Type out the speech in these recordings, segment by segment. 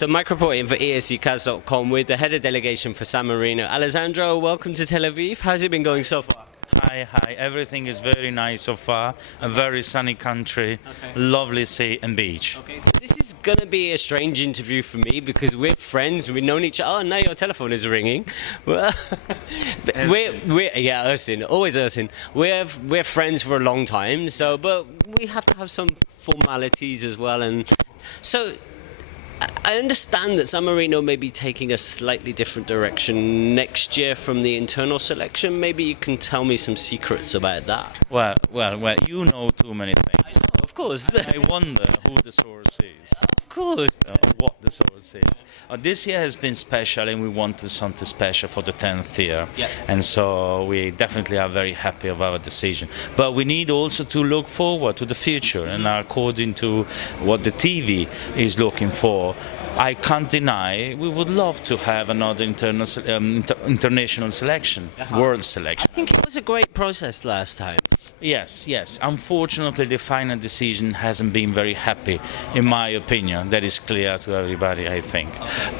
So Mike reporting for ESCKAZ.com with the head of delegation for San Marino. Alessandro, welcome to Tel Aviv. How's it been going so far? Hi. Everything is very nice so far. A very sunny country, lovely sea and beach. Okay, so this is gonna be a strange interview for me because we're friends. We've known each other. Oh, now your telephone is ringing. Well, we're Ursin, always Ursin. We're friends for a long time. So, but we have to have some formalities as well. And so, I understand that San Marino may be taking a slightly different direction next year from the internal selection. Maybe you can tell me some secrets about that. Well, you know too many things. Of course. I wonder who the source is. Of course. What the source is. This year has been special, and we wanted something special for the 10th year. Yeah. And so we definitely are very happy of our decision. But we need also to look forward to the future, and according to what the TV is looking for, I can't deny we would love to have another international selection, world selection. I think it was a great process last time. Yes. Unfortunately, the final decision hasn't been very happy, in my opinion. That is clear to everybody, I think.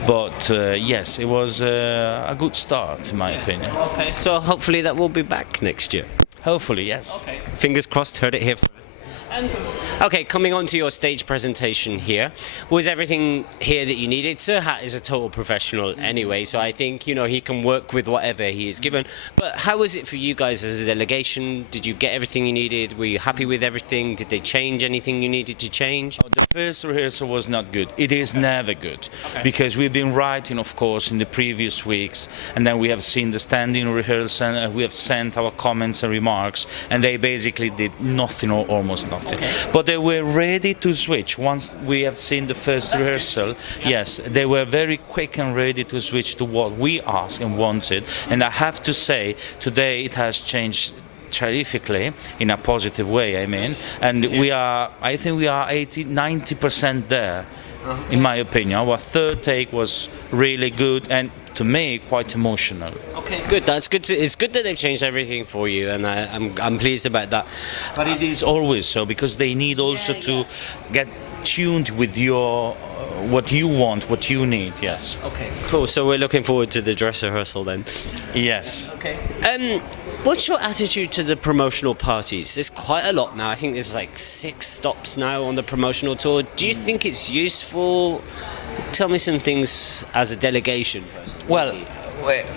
But yes, it was a good start, in my opinion. Okay. So hopefully that will be back next year. Hopefully, yes. Okay. Fingers crossed. Heard it here first. Okay, coming on to your stage presentation here, was everything here that you needed? Serhat is a total professional anyway, so I think, you know, he can work with whatever he is given. But how was it for you guys as a delegation? Did you get everything you needed? Were you happy with everything? Did they change anything you needed to change? The first rehearsal was not good. It is never good, because we've been writing, of course, in the previous weeks, and then we have seen the standing rehearsal, and we have sent our comments and remarks, and they basically did nothing or almost nothing. Okay. But they were ready to switch once we have seen the first rehearsal. Yes, they were very quick and ready to switch to what we asked and wanted. And I have to say, today it has changed terrifically in a positive way, I mean. And I think we are 80–90% there, in my opinion. Our third take was really good, and to me, quite emotional. Okay, good. That's good. It's good that they've changed everything for you, and I'm pleased about that. But it is always so, because they need also to get tuned with your what you want, what you need. Yes. Okay. Cool. So we're looking forward to the dress rehearsal then. Yes. Okay. What's your attitude to the promotional parties? There's quite a lot now. I think there's like 6 stops now on the promotional tour. Do you think it's useful? Tell me some things as a delegation. Well,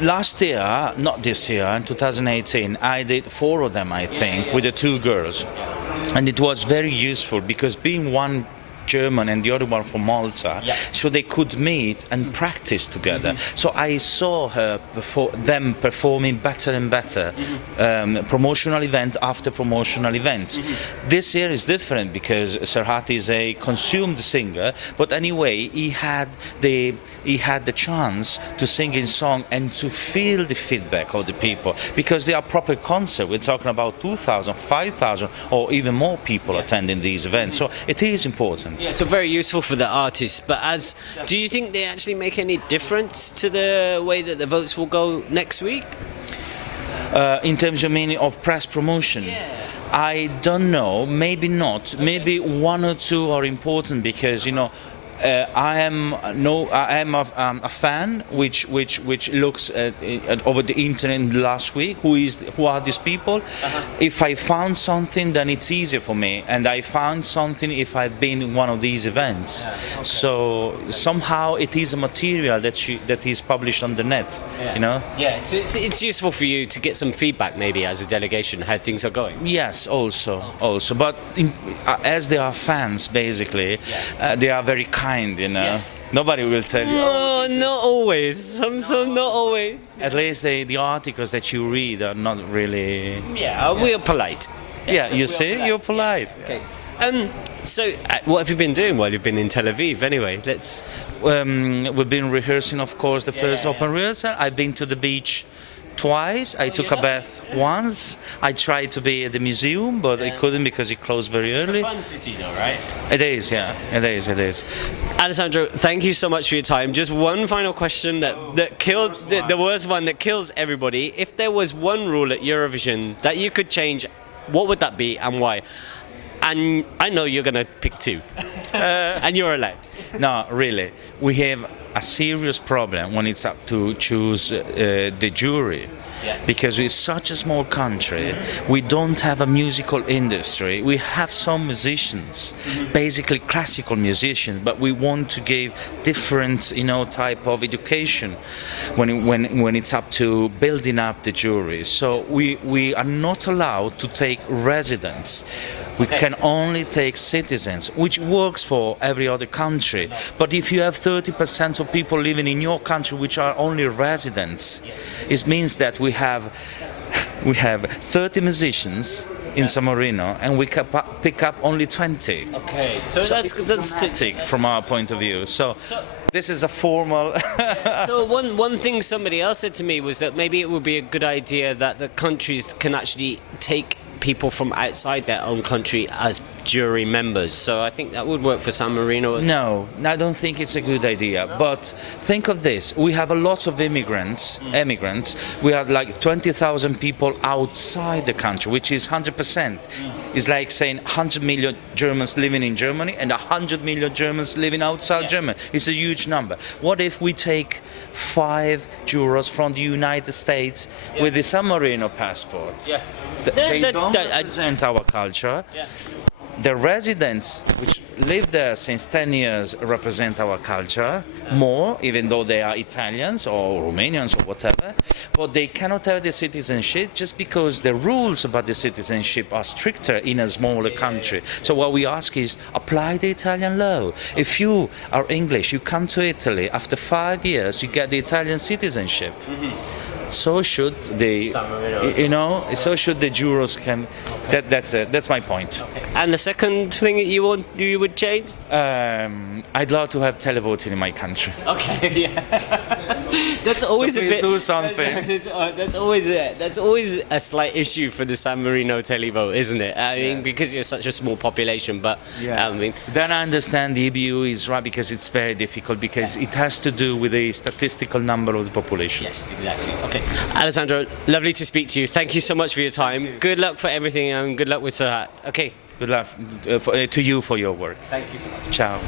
last year, not this year, in 2018, I did 4 of them, I think, with the 2 girls. And it was very useful, because being one German and the other one from Malta, so they could meet and practice together. So I saw them performing better and better, promotional event after promotional event. This year is different, because Serhat is a consumed singer, but anyway, he had the chance to sing his song and to feel the feedback of the people, because they are proper concert. We're talking about 2,000, 5,000, or even more people attending these events. So it is important. Yeah, so very useful for the artists. But do you think they actually make any difference to the way that the votes will go next week? In terms of meaning of press promotion? Yeah. I don't know. Maybe not. Okay. Maybe 1 or 2 are important, because, you know, I am a fan which looks over the internet last week. Who are these people? If I found something, then it's easier for me, and I found something if I've been in one of these events. So somehow it is a material that is published on the net. You know. Yeah, it's useful for you to get some feedback, maybe as a delegation, how things are going. Yes, also, but as they are fans, basically, they are very kind. You know, nobody will tell you. Oh, not always. So not always. At least the articles that you read are not really. Yeah, we are polite. Yeah, you see, you're polite. Okay. So, what have you been doing while you've been in Tel Aviv? Anyway, let's. We've been rehearsing, of course, the first open rehearsal. I've been to the beach twice. I took a bath once. I tried to be at the museum, but I couldn't because it closed very early. It's a fun city though, right? It is, yeah. It is. Alessandro, thank you so much for your time. Just one final question that kills the worst one that kills everybody. If there was one rule at Eurovision that you could change, what would that be and why? And I know you're going to pick two. And you're allowed. No, really. We have a serious problem when it's up to choose the jury. Yeah. Because we're such a small country, we don't have a musical industry. We have some musicians, basically classical musicians, but we want to give different, type of education when it's up to building up the jury. So we are not allowed to take residents. We can only take citizens, which works for every other country. But if you have 30% of people living in your country which are only residents, it means that we have 30 musicians in San Marino, and we can pick up only 20. Okay, so that's dramatic from our point of view. So this is a formal. So one thing somebody else said to me was that maybe it would be a good idea that the countries can actually take people from outside their own country as jury members. So I think that would work for San Marino. No, I don't think it's a good idea. But think of this: we have a lot of immigrants. We have like 20,000 people outside the country, which is 100%. It's like saying 100 million Germans living in Germany and 100 million Germans living outside Germany. It's a huge number. What if we take 5 jurors from the United States with the San Marino passports? Yeah. They don't represent our culture. Yeah. The residents which live there since 10 years represent our culture more, even though they are Italians or Romanians or whatever, but they cannot have the citizenship just because the rules about the citizenship are stricter in a smaller country. So what we ask is apply the Italian law. If you are English, you come to Italy, after 5 years you get the Italian citizenship. So should the, so should the jurors can. That's my point. Okay. And the second thing that you would change? I'd love to have televoting in my country. Okay, yeah. That's always so a bit. do something. That's always a slight issue for the San Marino televote, isn't it? I mean, because you're such a small population, but I mean. Then I understand the EBU is right because it's very difficult because it has to do with the statistical number of the population. Yes, exactly. Okay, Alessandro, lovely to speak to you. Thank you so much for your time. Good luck for everything and good luck with Serhat. Okay. Good luck to you for your work. Thank you so much. Ciao.